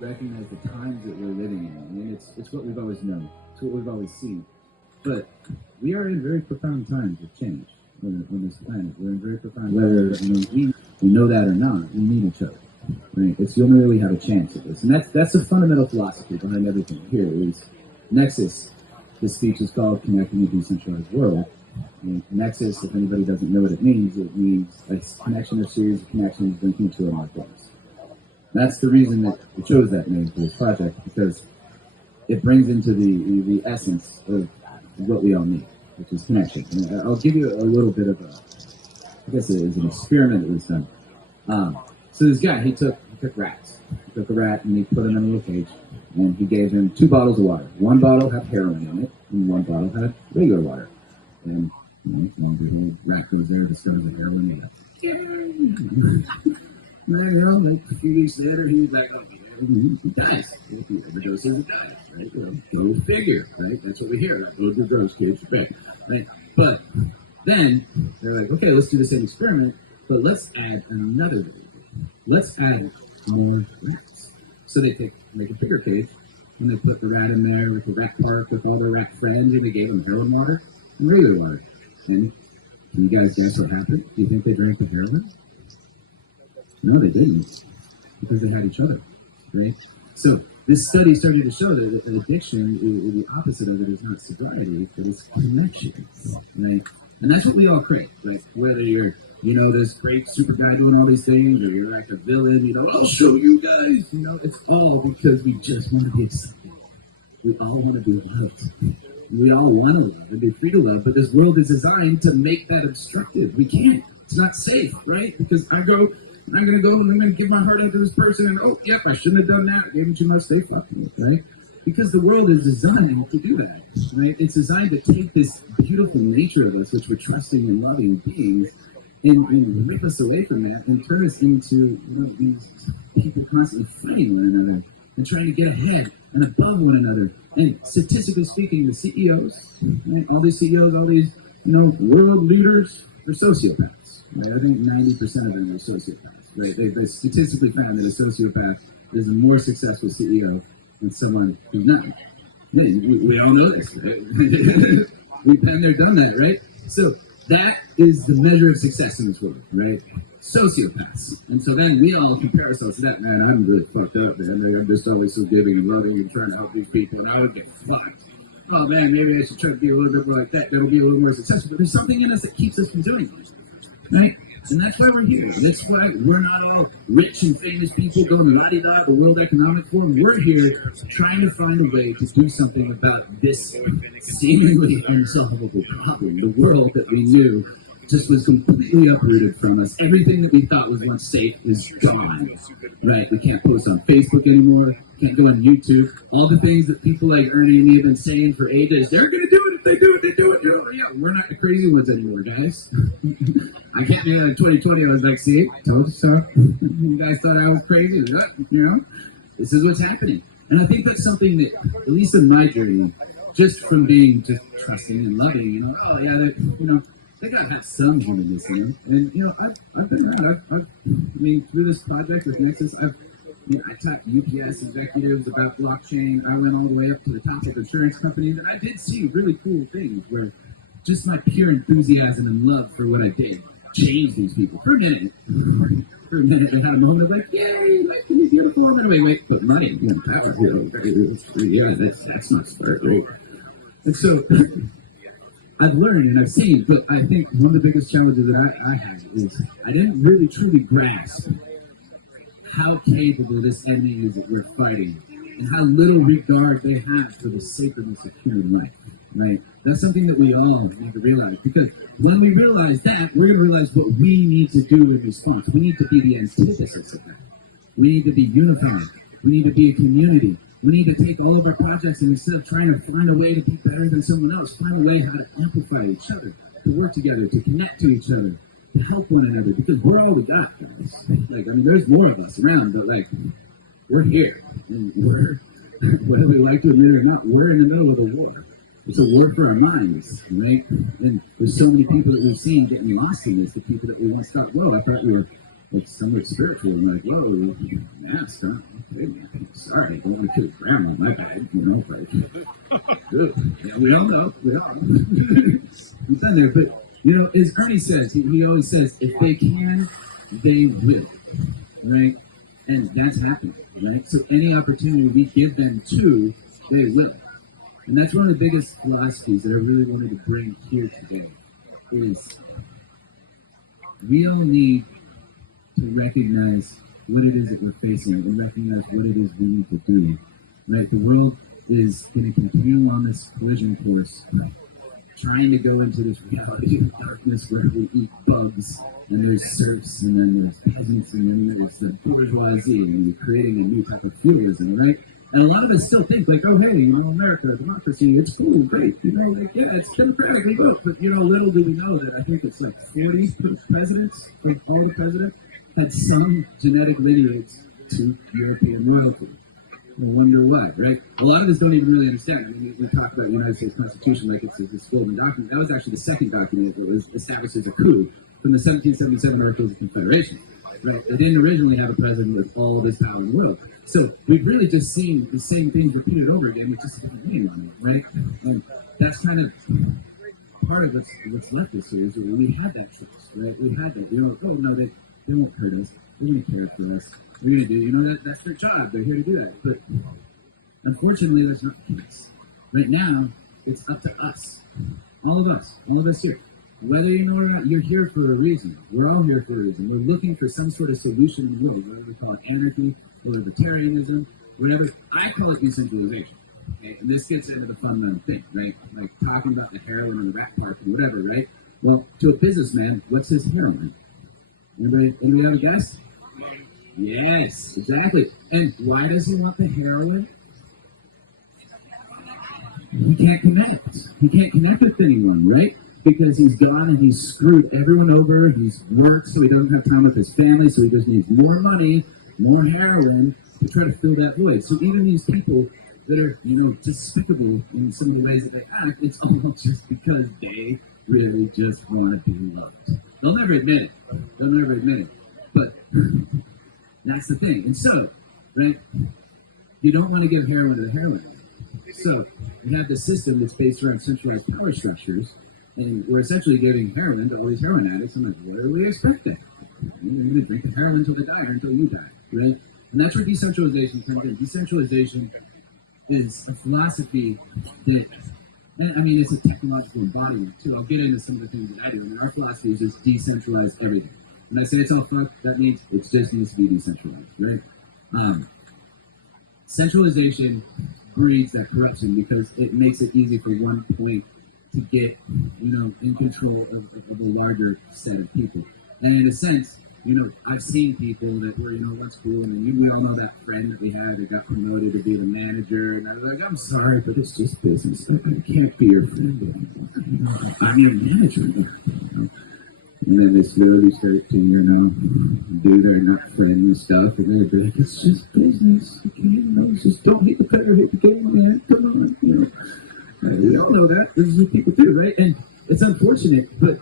recognize the times that we're living in. I mean, it's what we've always known. It's what we've always seen. But we are in very profound times of change on this planet. We're in very profound, whether we know that or not, we need each other. Right? It's the only way we have a chance at this. And that's the fundamental philosophy behind everything here is Nexus. This speech is called Connecting the Decentralized World. And Nexus, if anybody doesn't know what it means a connection or series of connections linking to a marketplace. That's the reason that we chose that name for this project, because it brings into the essence of what we all need, which is connection. And I'll give you a little bit of I guess it was an experiment that was done. So this guy, he took rats. He took a rat and he put him in a little cage, and he gave him 2 bottles of water. One bottle had heroin in it, and one bottle had regular water. And the rat goes there, discovers the heroin in it. Well, like a few weeks later, he was like, he dies. If he overdoses, he dies, right? Well, go figure, right? That's what we hear, like, overdose, kids, right? But then, they're like, okay, let's do the same experiment, but let's add another variable. Let's add more rats. So they make a bigger cage, and they put the rat in there with the rat park with all the rat friends, and they gave them heroin water and regular water. And can you guys guess what happened? Do you think they drank the heroin? No, they didn't, because they had each other, right? So this study started to show that addiction, the opposite of it is not sobriety, but it's connection, right? And that's what we all crave, like whether you're, this great super guy doing all these things, or you're like a villain, I'll show you guys, it's all because we just want to be accepted. We all want to be loved. We all want to love and be free to love, but this world is designed to make that obstructive. We can't. It's not safe, right? Because I'm going to go and I'm going to give my heart out to this person, and I shouldn't have done that. I gave him too much, they fucked me, right? Because the world is designed to do that, right? It's designed to take this beautiful nature of us, which we're trusting and loving beings, and rip us away from that and turn us into these people constantly fighting one another and trying to get ahead and above one another. And statistically speaking, the CEOs, right? All these CEOs, all these, world leaders are sociopaths. Right? I think 90% of them are sociopaths. Right? They statistically found that a sociopath is a more successful CEO than someone who's not. Man, we all know this, right? We've been there, done that, right? So that is the measure of success in this world, right? Sociopaths. And so then we all compare ourselves to that. Man, I'm really fucked up, man. They're just always so giving and loving and trying to help these people, and I would get fucked. Oh man, maybe I should try to be a little bit more like that. That'll be a little more successful. But there's something in us that keeps us from doing it, right? And that's why we're here. And that's why we're not all rich and famous people going la-di-da, the World Economic Forum. We're here trying to find a way to do something about this seemingly unsolvable problem. The world that we knew just was completely uprooted from us. Everything that we thought was once safe is gone. Right? We can't post on Facebook anymore. Can't go on YouTube. All the things that people like Ernie and me have been saying for ages, they're going to do it if they do it, they do it. Yeah, we're not the crazy ones anymore, guys. I can't be like 2020. I was like, see, told you so. You guys thought I was crazy. This is what's happening. And I think that's something that, at least in my journey, just from being just trusting and loving, they gotta have some humanness in them. And I've been around. Through this project with Nexus, I talked to UPS executives about blockchain. I went all the way up to the top of insurance companies, and I did see really cool things where just my pure enthusiasm and love for what I did changed these people for a minute. For a minute, and had a moment of like, yay, life can be beautiful. And then wait, but money, that's not smart, right? And so I've learned and I've seen, but I think one of the biggest challenges that I have is I didn't really truly grasp how capable this enemy is that we're fighting and how little regard they have for the sacredness of human life, right? That's something that we all need to realize, because when we realize that, we're going to realize what we need to do in response. We need to be the antithesis of that. We need to be unified. We need to be a community. We need to take all of our projects and instead of trying to find a way to be better than someone else, find a way how to amplify each other, to work together, to connect to each other, to help one another, because we're all we got, guys. There's more of us around, but we're here, and we're, whether we like to admit it or not, we're in the middle of a war. It's a war for our minds, right? And there's so many people that we've seen getting lost in this, the people that we once thought, whoa, I thought we were it's somewhat spiritual. I'm like, whoa, mask, huh? Okay, man. Sorry, I don't want to kill grandma, my bad, you know, like, good. Yeah, we all know, We've done there, but, you know, as Ernie says, he always says, if they can, they will, right? And that's happening, right? So any opportunity we give them to, they will. And that's one of the biggest philosophies that I really wanted to bring here today, is we all need to recognize what it is that we're facing and recognize what it is we need to do, right? The world is going to continue on this collision course, trying to go into this reality of darkness where we eat bugs, and there's serfs, and then there's peasants, and then there's the bourgeoisie, and we're creating a new type of feudalism, right? And a lot of us still think, like, oh, hey, you know, America, democracy, it's cool, great, you know, like, yeah, it's democratically good, but, you know, little do we know that I think it's like 40 presidents, like all the presidents, had some genetic lineage to European royalty. I wonder why, right? A lot of us don't even really understand. I mean, we talk about the United States Constitution like it's this golden document. That was actually the second document that was established as a coup from the 1777 Articles of Confederation. Right? They didn't originally have a president with all of his power in the world. So we've really just seen the same things repeated over again with just a different name on it, right? And that's kind of part of what's left us here is that we had that trust, right? We had that. We were like, oh no, they won't hurt us. They won't care for us. We're going to do, you know, that's their job. They're here to do that. But unfortunately, that's not the case. Right now, it's up to us. All of us here. Whether you know or not, you're here for a reason. We're all here for a reason. We're looking for some sort of solution in the world, whether we call it anarchy, or libertarianism, whatever. I call it decentralization. Okay? And this gets into the fundamental thing, right? Like talking about the heroin or the rat park or whatever, right? Well, to a businessman, what's his heroin? Anybody have a guess? Yes, exactly. And why does he want the heroin? He can't connect. He can't connect with anyone, right? Because he's gone and he's screwed everyone over. He's worked so he doesn't have time with his family, so he just needs more money, more heroin to try to fill that void. So even these people that are, you know, despicable in some of the ways that they act, it's all just because they really just want to be loved. They'll never admit it. But that's the thing. And so, right, you don't want to give heroin to the heroin. So we have this system that's based around centralized power structures, and we're essentially giving heroin to all these heroin addicts. I'm like, what are we expecting? You're going to drink the heroin until they die or until you die, right? And that's where decentralization comes in. Decentralization is a philosophy that, I mean, it's a technological embodiment, too. I'll get into some of the things that I do. And our philosophy is just decentralize everything. When I say it's all fucked, that means it just needs to be decentralized, right? Centralization breeds that corruption because it makes it easy for one point to get, you know, in control of a larger set of people. And in a sense, you know, I've seen people that were, you know, that's cool, and then we all know that friend that we had that got promoted to be the manager, and I was like, I'm sorry, but it's just business. I can't be your friend anymore. I'm your manager. You know? And then they slowly start to, you know, do their not friendly stuff, and they're like, it's just business. Okay, you know, just don't hit the player, hit the game, man. Come on, you know. We all know that. This is what people do, right? And it's unfortunate, but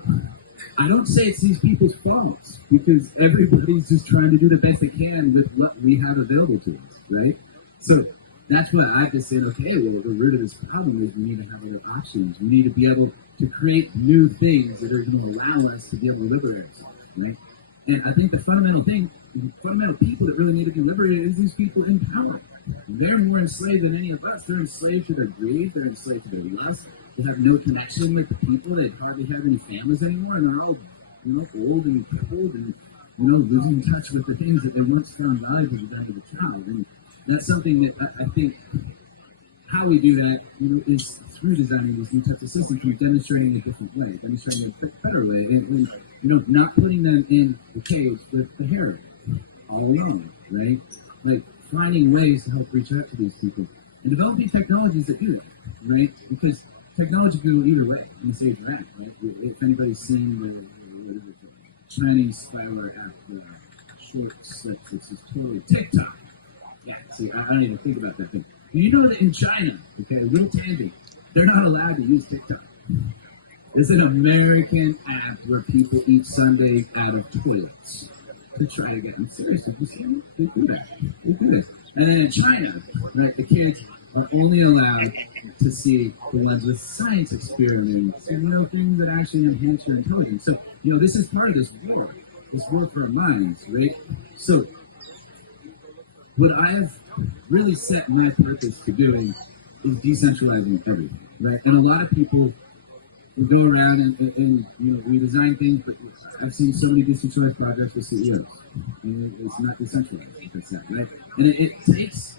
I don't say it's these people's faults, because everybody's just trying to do the best they can with what we have available to us, right? So that's what I just said, okay, well, the root of this problem is we need to have other options. We need to be able to create new things that are going to allow us to be able to liberate ourselves, right? And I think the fundamental thing, the fundamental people that really need to be liberated is these people in power. They're more enslaved than any of us. They're enslaved to their greed. They're enslaved to their lust. They have no connection with the people. They hardly have any families anymore, and they're all, you know, old and crippled and, you know, losing touch with the things that they once found valuable as a child. And that's something that I think how we do that, you know, is through designing these new types of systems, through demonstrating a different way, demonstrating a better way, and you know, not putting them in the cage with the heroin all along, right? Like finding ways to help reach out to these people and developing technologies that do that, right? Because technology can go either way in the stage we're at, right? If anybody's seen the Chinese spyware app, the short slips, it's just totally TikTok. Yeah, see, I don't even think about that thing. You know that in China, okay, real tiny, they're not allowed to use TikTok. It's an American app where people eat sundaes out of toilets. to try to get them seriously. You see, they do that. They do that. And then in China, right, the kids are only allowed to see the ones with science experiments and, things that actually enhance your intelligence. So, this is part of this war for minds, right? So, what I've really set my purpose to doing is decentralizing everything, right? And a lot of people will go around and we design things, but I've seen so many decentralized projects with CEOs. It's not decentralized, it's that, right? And it takes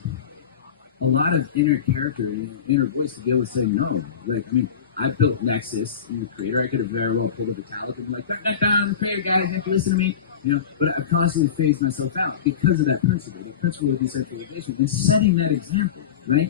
a lot of inner character and inner voice to be able to say no. Like, I built Nexus, I'm the creator. I could have very well pulled up a talent and be like, I'm the creator, guys, you have to listen to me. But I constantly phase myself out because of that principle, the principle of decentralization, and setting that example, right?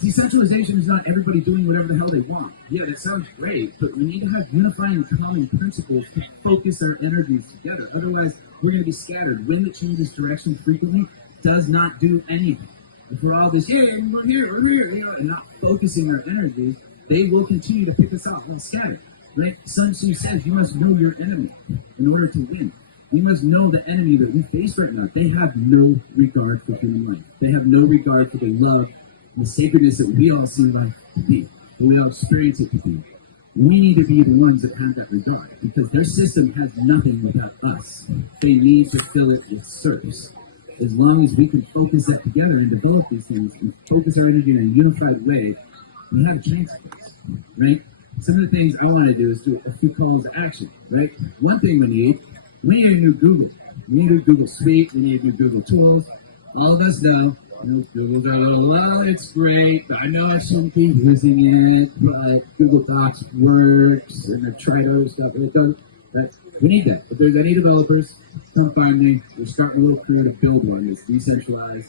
Decentralization is not everybody doing whatever the hell they want. Yeah, that sounds great, but we need to have unifying common principles to focus our energies together. Otherwise, we're going to be scattered. Wind that changes direction frequently does not do anything. If we're all this, we're here, and not focusing our energies, they will continue to pick us out and scatter. Right? Sun Tzu says you must know your enemy in order to win. You must know the enemy that we face right now. They have no regard for human life. They have no regard for the love and the sacredness that we all see life to be, that we all experience it to be. We need to be the ones that have that regard, because their system has nothing without us. They need to fill it with service. As long as we can focus that together and develop these things and focus our energy in a unified way, we have a chance of this, right? Some of the things I want to do is do a few calls to action, right? One thing we need a new Google. We need a Google Suite. We need new Google tools. All of us know Google's it's great. I know I shouldn't be using it, but Google Docs works, and I've tried other stuff, and it doesn't. We need that. If there's any developers, come find me. We're starting a little crew to build one that's decentralized.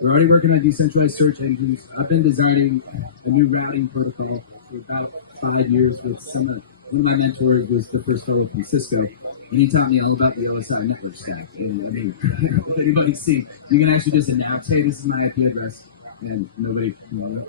We're already working on decentralized search engines. I've been designing a new routing protocol for about 5 years with one of my mentors was the first fellow from Cisco, and he taught me all about the OSI network stack. And if anybody's seen, you can actually just announce, hey, this is my IP address, and nobody,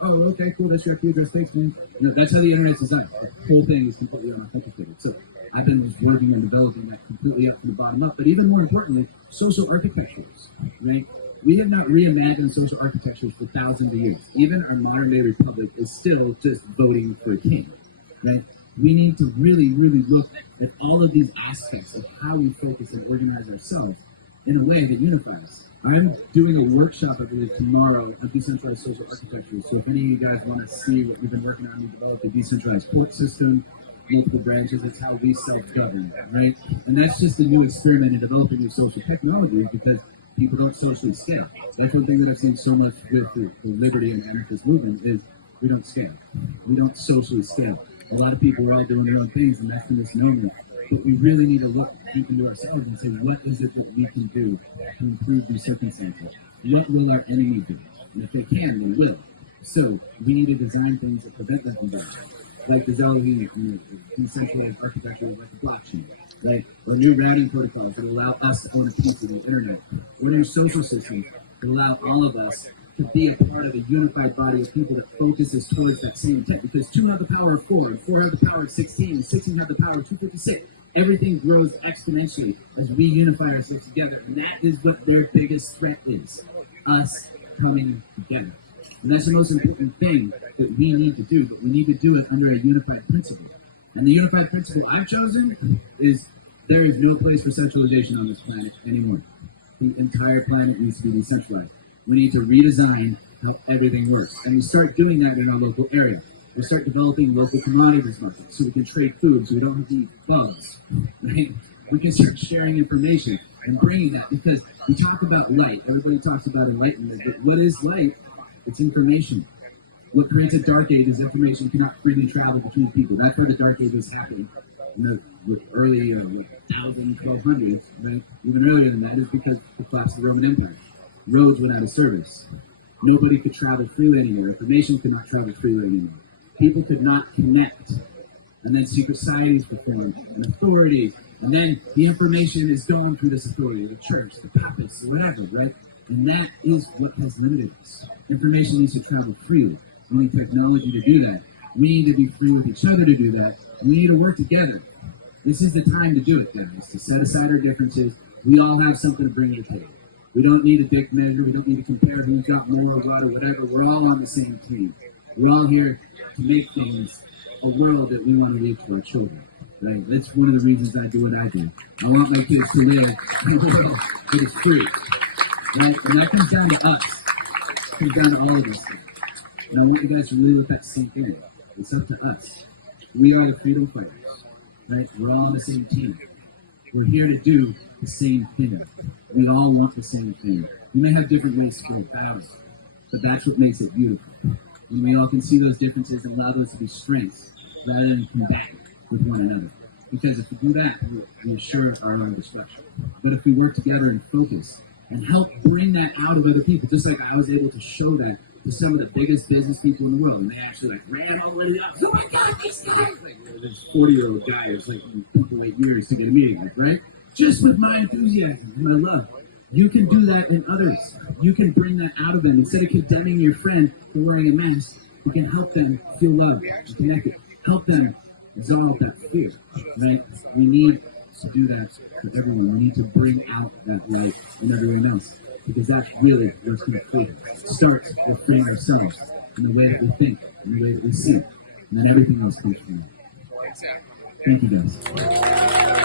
oh, okay, cool, that's your IP address, thanks, man. That's how the internet's designed. The whole thing is completely unauthenticated. So I've been just working on developing that completely up from the bottom up. But even more importantly, social architectures, right? We have not reimagined social architectures for thousands of years. Even our modern day republic is still just voting for a king, right? We need to really, really look at all of these aspects of how we focus and organize ourselves in a way that unifies. I'm doing a workshop, I believe, tomorrow on decentralized social architecture. So if any of you guys want to see what we've been working on, we developed a decentralized court system, multiple branches. It's how we self-govern, right? And that's just a new experiment in developing new social technology, because people don't socially scale. That's one thing that I've seen so much with the liberty and anarchist movement is we don't scale. We don't socially scale. A lot of people are all doing their own things, and that's the misnomer. But we really need to look deep into ourselves and say, what is it that we can do to improve these circumstances? What will our enemy do? And if they can, they will. So we need to design things that prevent them from doing it. Like developing decentralized architecture like a blockchain, right? Or new routing protocols that allow us to own a piece of the internet. Or new social systems that allow all of us to be a part of a unified body of people that focuses towards that same intent. Because 2 have the power of 4, and 4 have the power of 16, and 16 have the power of 256. Everything grows exponentially as we unify ourselves together. And that is what their biggest threat is, us coming together. And that's the most important thing that we need to do, but we need to do it under a unified principle. And the unified principle I've chosen is there is no place for centralization on this planet anymore. The entire planet needs to be decentralized. We need to redesign how everything works. And we start doing that in our local area. We start developing local commodities markets so we can trade food, so we don't have to eat bugs. Right? We can start sharing information and bringing that, because we talk about light. Everybody talks about enlightenment, but what is light? It's information. What creates a dark age is information cannot freely travel between people. That's where the dark ages happened. With early 1000s, 1200s, right? Even earlier than that is because the collapse of the Roman Empire. Roads went out of service. Nobody could travel freely anymore. Information could not travel freely anymore. People could not connect. And then secret societies were formed, and authorities. And then the information is going through this authority, the church, the papists, whatever, right? And that is what has limited us. Information needs to travel freely. We need technology to do that. We need to be free with each other to do that. We need to work together. This is the time to do it, guys, to set aside our differences. We all have something to bring to the table. We don't need a big measure. We don't need to compare who's got more or what or whatever. We're all on the same team. We're all here to make things a world that we want to leave to our children. Right? That's one of the reasons I do what I do. I want my kids to live in a world that is free. Right? And that comes down to us. It comes down to all of us. And I want you guys to really let that sink in. It's up to us. We are the freedom fighters. Right? We're all on the same team. We're here to do the same thing. We all want the same thing. We may have different ways to go about it, but that's what makes it beautiful. And we all can see those differences and allow those to be strengths rather than combat with one another. Because if we do that, we assure our own destruction. But if we work together and focus and help bring that out of other people, just like I was able to show that to some of the biggest business people in the world, and they actually ran over the office. Oh my God, this guy! This 40-year-old guy is people wait years to get a meeting with, right? Just with my enthusiasm and my love. You can do that in others. You can bring that out of them. Instead of condemning your friend for wearing a mask, you can help them feel loved and connected. Help them dissolve that fear, right? We need to do that for everyone. We need to bring out that light in everyone else, because that's really what's going to free us. It starts with freeing ourselves in the way that we think, in the way that we see, and then everything else comes from that. Thank you, guys.